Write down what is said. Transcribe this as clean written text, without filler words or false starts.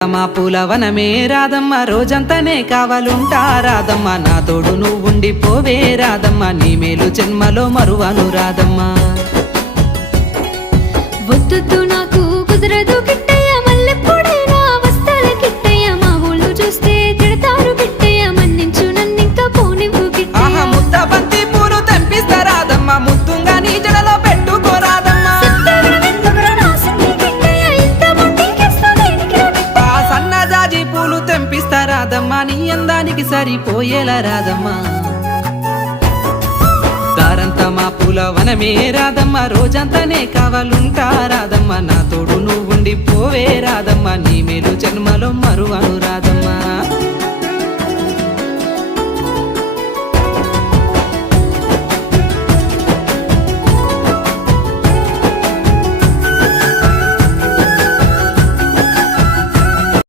మా పూలవనమే రాధమ్మ రోజంతానే కావాలుంటా రాధమ్మ నా తోడు నువ్వుండి పోవే రాధమ్మ నీ మేలు జన్మలో మరువను రాధమ్మ వద్దు నాకు కుదరదు కిట్టయ్య మల్లెప్పుడైనా వస్తాల కిట్టయ్య మా ఊళ్ళు చూస్తే తిడతారు కిట్టయ్య మన్నించు నన్నింకా పోనివ్వు కిట్టయ్య ముద్ద బంతి పూలు తెంపిస్తా రాధమ్మ ముద్దుంగా నీ జడలో పెట్టుకో రాధమ్మ సన్నజాజి పూలు తెంపిస్తా రాధమ్మ నీ అందానికి సరిపోయేలా రాధమ్మ దారంతా మా పూలవనమే రాధమ్మ రోజంతానే కావాలుంటా రాధమ్మ నా తోడు నువ్వుండి పోవే రాధమ్మ నీ మేలు జన్మలో మరువను రాధమ్మ